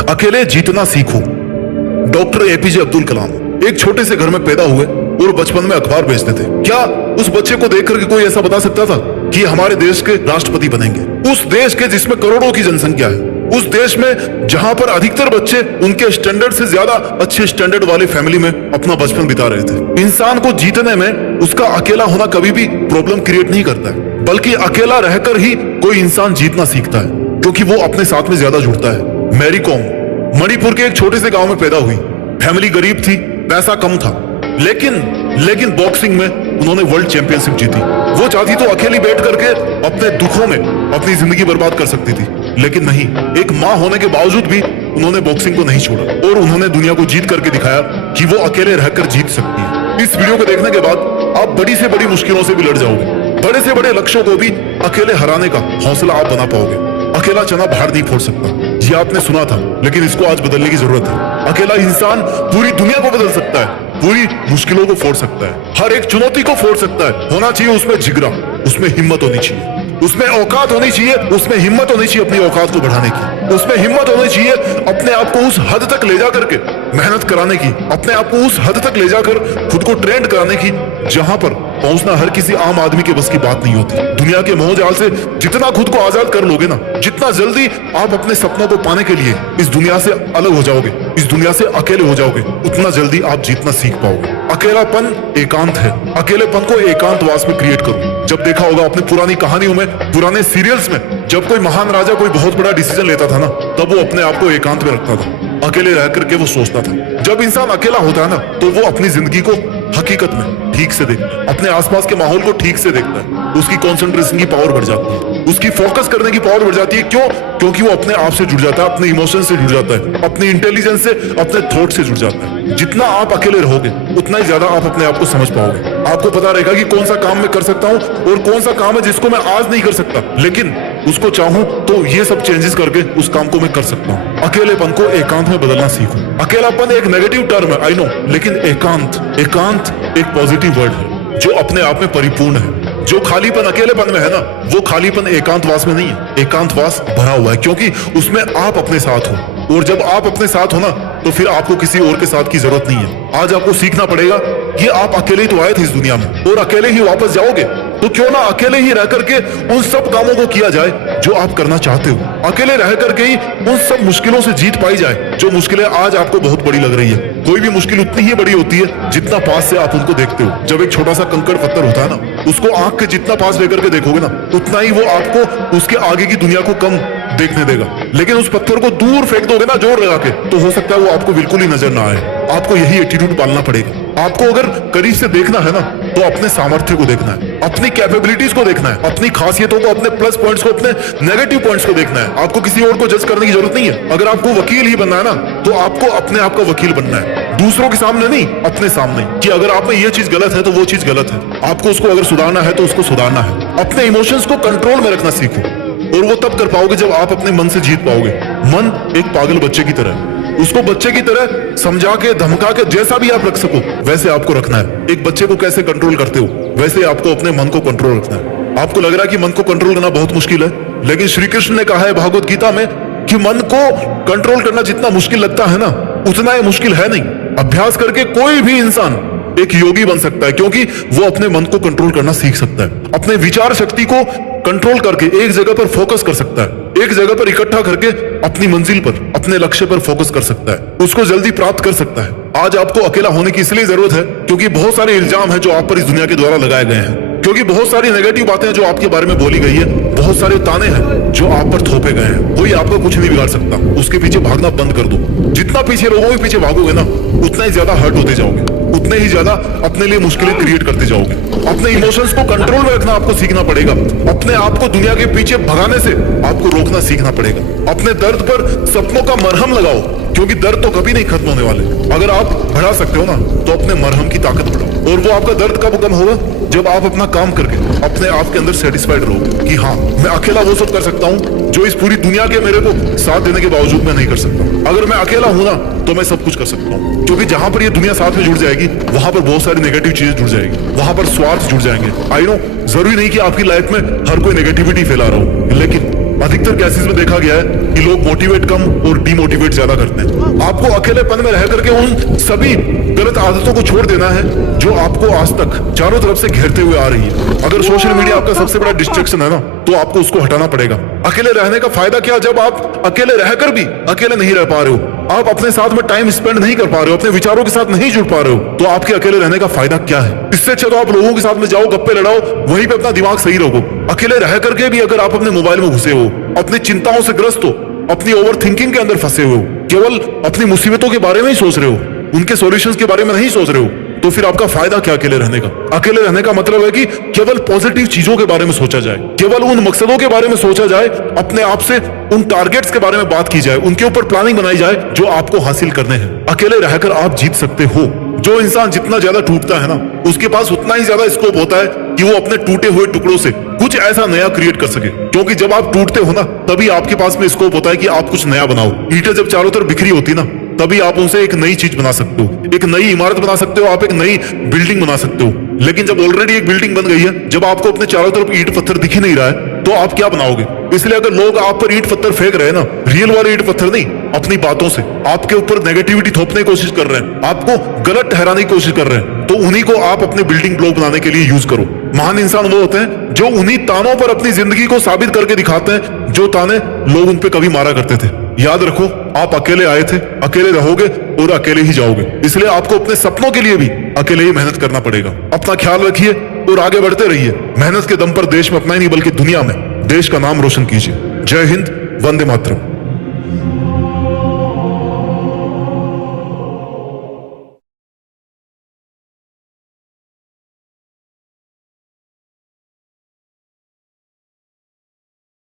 अकेले जीतना सीखो। डॉक्टर एपीजे अब्दुल कलाम एक छोटे से घर में पैदा हुए और बचपन में अखबार बेचते थे। क्या उस बच्चे को देख करके कोई ऐसा बता सकता था कि हमारे देश के राष्ट्रपति बनेंगे? उस देश के जिसमें करोड़ों की जनसंख्या है, उस देश में जहां पर अधिकतर बच्चे उनके स्टैंडर्ड से ज्यादा अच्छे स्टैंडर्ड वाले फैमिली में अपना बचपन बिता रहे थे। इंसान को जीतने में उसका अकेला होना कभी भी प्रॉब्लम क्रिएट नहीं करता है, बल्कि अकेला रहकर ही कोई इंसान जीतना सीखता है, क्योंकि वो अपने साथ में ज्यादा जुड़ता है। मैरी कॉम मणिपुर के एक छोटे से गांव में पैदा हुई। फैमिली गरीब थी, पैसा कम था, लेकिन बॉक्सिंग में उन्होंने वर्ल्ड चैंपियनशिप जीती। वो चाहती तो अकेली बैठ करके अपने दुखों में अपनी जिंदगी बर्बाद कर सकती थी, लेकिन नहीं, एक माँ होने के बावजूद भी उन्होंने बॉक्सिंग को नहीं छोड़ा और उन्होंने दुनिया को जीत करके दिखाया कि वो अकेले रहकर जीत सकती है। इस वीडियो को देखने के बाद आप बड़ी से बड़ी मुश्किलों से भी लड़ जाओगे, बड़े से बड़े लक्ष्यों को भी अकेले हराने का हौसला आप बना पाओगे। अकेला चना बाहर नहीं फोड़ सकता, ये आपने सुना था, लेकिन इसको आज बदलने की जरूरत है। अकेला इंसान पूरी दुनिया को बदल सकता है, पूरी मुश्किलों को फोड़ सकता है, हर एक चुनौती को फोड़ सकता है। होना चाहिए उसमें जिगरा, उसमें हिम्मत होनी चाहिए, उसमें औकात होनी चाहिए, उसमें हिम्मत होनी चाहिए अपनी औकात को बढ़ाने की, उसमें हिम्मत होनी चाहिए अपने आप को उस हद तक ले जा करके मेहनत कराने की, अपने आप को उस हद तक ले जाकर खुद को ट्रेंड कराने की जहां पर पहुंचना हर किसी आम आदमी के बस की बात नहीं होती। दुनिया के मोहजाल से जितना खुद को आजाद कर लोगे ना, जितना जल्दी आप अपने सपनों को पाने के लिए इस दुनिया से अलग हो जाओगे, इस दुनिया से अकेले हो जाओगे, उतना जल्दी आप जीतना सीख पाओगे। अकेलापन एकांत है, अकेलेपन को एकांतवास में क्रिएट करो। जब देखा होगा अपनी पुरानी कहानियों में, पुराने सीरियल्स में, जब कोई महान राजा कोई बहुत बड़ा डिसीजन लेता था ना, तब वो अपने आप को एकांत में रखता था, अकेले रह करके वो सोचता था। जब इंसान अकेला होता है ना, तो वो अपनी जिंदगी को हकीकत में ठीक से देखता है, अपने आसपास के माहौल को ठीक से देखता है, उसकी कंसंट्रेशन की पावर बढ़ जाती है, उसकी फोकस करने की पावर बढ़ जाती है। क्यों? क्योंकि वो अपने आप से जुड़ जाता है, अपने इमोशन से जुड़ जाता है, अपनी इंटेलिजेंस से, अपने थॉट से जुड़ जाता है। जितना आप अकेले रहोगे उतना ही ज्यादा आप अपने आप को समझ पाओगे। आपको पता रहेगा कि कौन सा काम मैं कर सकता हूँ और कौन सा काम है जिसको मैं आज नहीं कर सकता, लेकिन उसको चाहूं तो ये सब चेंजेस करके उस काम को मैं कर सकता हूँ। अकेलेपन को एकांत में बदलना सीखो। अकेलापन एक नेगेटिव टर्म है, आई नो, लेकिन एकांत एक पॉजिटिव वर्ड है जो अपने आप में परिपूर्ण है। जो खालीपन अकेलेपन में है ना, वो खालीपन एकांतवास में नहीं है, एकांतवास भरा हुआ है, क्योंकि उसमें आप अपने साथ हो। और जब आप अपने साथ हो ना, तो फिर आपको किसी और के साथ की जरूरत नहीं है। आज आपको सीखना पड़ेगा कि आप अकेले ही तो आए थे इस दुनिया में और अकेले ही वापस जाओगे, तो क्यों ना अकेले ही रह करके उन सब कामों को किया जाए जो आप करना चाहते हो। अकेले रह करके ही उन सब मुश्किलों से जीत पाई जाए जो मुश्किलें आज आपको बहुत बड़ी लग रही है। कोई भी मुश्किल उतनी ही बड़ी होती है जितना पास से आप उनको देखते हो। जब एक छोटा सा कंकड़ पत्थर होता है ना, उसको आंख के जितना पास लेकर के देखोगे ना, उतना ही वो आपको उसके आगे की दुनिया को कम देखने देगा। लेकिन उस पत्थर को दूर फेंक दोगे ना जोर लगा के, तो हो सकता है वो आपको बिल्कुल ही नजर ना आए। आपको यही एटीट्यूड पालना पड़ेगा। आपको अगर करीब से देखना है ना, तो अपने सामर्थ्य को देखना है, अपनी कैपेबिलिटीज को देखना है, अपनी खासियतों को, अपने प्लस पॉइंट्स को, अपने नेगेटिव पॉइंट्स को देखना है। आपको किसी और को जज करने की जरूरत नहीं है। अगर आपको वकील ही बनना है ना, तो आपको अपने आप का वकील बनना है, दूसरों के सामने नहीं, अपने सामने, कि अगर आप में ये चीज गलत है तो वो चीज गलत है। आपको उसको अगर सुधारना है तो उसको सुधारना है। अपने इमोशंस को कंट्रोल में रखना सीखो, और वो तब कर पाओगे जब आप अपने मन से जीत पाओगे। मन एक पागल बच्चे की तरह है, उसको बच्चे की तरह समझा के, धमका के, जैसा भी आप रख सको वैसे आपको रखना है। एक बच्चे को कैसे कंट्रोल करते हो, वैसे आपको अपने मन को कंट्रोल रखना है। आपको लग रहा है कि मन को कंट्रोल करना बहुत मुश्किल है, लेकिन श्री कृष्ण ने कहा है भागवत गीता में कि मन को कंट्रोल करना जितना मुश्किल लगता है ना, उतना ही मुश्किल है नहीं। अभ्यास करके कोई भी इंसान एक योगी बन सकता है, क्योंकि वो अपने मन को कंट्रोल करना सीख सकता है। अपने विचार शक्ति को कंट्रोल करके एक जगह पर फोकस कर सकता है, एक जगह पर इकट्ठा करके अपनी मंजिल पर, अपने लक्ष्य पर फोकस कर सकता है, उसको जल्दी प्राप्त कर सकता है। आज आपको अकेला होने की इसलिए जरूरत है क्योंकि बहुत सारे इल्जाम है जो आप पर इस दुनिया के द्वारा लगाए गए हैं, क्योंकि बहुत सारी नेगेटिव बातें जो आपके बारे में बोली गई है, बहुत सारे ताने हैं जो आप पर थोपे गए हैं। कोई आपका कुछ नहीं बिगाड़ सकता, उसके पीछे भागना बंद कर दो। जितना पीछे लोगों के पीछे भागोगे ना, उतना ही ज्यादा हर्ट होते जाओगे, उतने ही ज्यादा अपने लिए मुश्किलें क्रिएट करते जाओगे। अपने इमोशंस को कंट्रोल में रखना आपको सीखना पड़ेगा। अपने आप को दुनिया के पीछे भगाने से आपको रोकना सीखना पड़ेगा। अपने दर्द पर सपनों का मरहम लगाओ, क्योंकि दर्द तो कभी नहीं खत्म होने वाले। अगर आप बढ़ा सकते हो ना, तो अपने मरहम की ताकत बढ़ाओ। और वो आपका दर्द कब कम होगा? जब आप अपना काम करके अपने आप के अंदर सेटिस्फाइड रहोगे कि हाँ, मैं अकेला वो सब कर सकता हूँ जो इस पूरी दुनिया के मेरे को साथ देने के बावजूद मैं नहीं कर सकता। अगर मैं अकेला हूं ना, तो मैं सब कुछ कर सकता हूँ, क्योंकि जहां पर ये दुनिया साथ में जुड़ जाएगी, वहां पर बहुत सारी नेगेटिव चीजें जुड़ जाएगी, वहां पर स्वार्थ जुड़ जाएंगे। आई नो, जरूरी नहीं कि आपकी लाइफ में हर कोई नेगेटिविटी फैला रहा हो, लेकिन अधिकतर केसेस में देखा गया है कि लोग मोटिवेट कम और डीमोटिवेट ज्यादा करते हैं। आपको अकेलेपन में रह करके उन सभी गलत आदतों को छोड़ देना है जो आपको आज तक चारों तरफ से घेरते हुए आ रही है। अगर सोशल मीडिया आपका सबसे बड़ा डिस्ट्रैक्शन है ना, तो आपको उसको हटाना पड़ेगा। अकेले रहने का फायदा क्या, जब आप अकेले रहकर भी अकेले नहीं रह पा रहे हो, आप अपने साथ में टाइम स्पेंड नहीं कर पा रहे हो, अपने विचारों के साथ नहीं जुड़ पा रहे हो, तो आपके अकेले रहने का फायदा क्या है? इससे अच्छा तो आप लोगों के साथ में जाओ, गप्पे लड़ाओ, वहीं पे अपना दिमाग सही रखो। अकेले रह करके भी अगर आप अपने मोबाइल में घुसे हो, अपनी चिंताओं से ग्रस्त हो, अपनी ओवर थिंकिंग के अंदर फंसे हुए हो, केवल अपनी मुसीबतों के बारे में ही सोच रहे हो, उनके सॉल्यूशंस के बारे में नहीं सोच रहे हो, तो फिर आपका फायदा क्या अकेले रहने का? अकेले रहने का मतलब है कि केवल पॉजिटिव चीजों के बारे में सोचा जाए, केवल उन मकसदों के बारे में सोचा जाए, अपने आप से उन टारगेट्स के बारे में बात की जाए, उनके ऊपर प्लानिंग बनाई जाए जो आपको हासिल करने हैं। अकेले रहकर आप जीत सकते हो। जो इंसान जितना ज्यादा टूटता है ना, उसके पास उतना ही ज्यादा स्कोप होता है कि वो अपने टूटे हुए टुकड़ों से कुछ ऐसा नया क्रिएट कर सके। क्योंकि जब आप टूटते हो ना, तभी आपके पास में स्कोप होता है कि आप कुछ नया बनाओ। ईंटें जब चारों तरफ बिखरी होती ना, तभी आप उनसे एक नई चीज बना सकते हो, एक नई इमारत बना सकते हो, आप एक नई बिल्डिंग बना सकते हो। लेकिन जब ऑलरेडी एक बिल्डिंग बन गई है, जब आपको अपने चारों तरफ ईंट पत्थर दिख ही नहीं रहा है, तो आप क्या बनाओगे? इसलिए अगर लोग आप पर ईंट पत्थर फेंक रहे हैं ना, रियल वाले ईंट पत्थर नहीं, अपनी बातों से आपके ऊपर नेगेटिविटी थोपने की कोशिश कर रहे हैं, आपको गलत ठहराने की कोशिश कर रहे हैं, तो उन्हीं को आप अपने बिल्डिंग ब्लॉक बनाने के लिए यूज करो। महान इंसान वो होते हैं जो उन्हीं तानों पर अपनी जिंदगी को साबित करके दिखाते हैं जो ताने लोग उन पे कभी मारा करते थे। याद रखो, आप अकेले आए थे, अकेले रहोगे और अकेले ही जाओगे। इसलिए आपको अपने सपनों के लिए भी अकेले ही मेहनत करना पड़ेगा। अपना ख्याल रखिए और आगे बढ़ते रहिए। मेहनत के दम पर देश में अपना ही नहीं बल्कि दुनिया में देश का नाम रोशन कीजिए। जय हिंद, वंदे मातरम।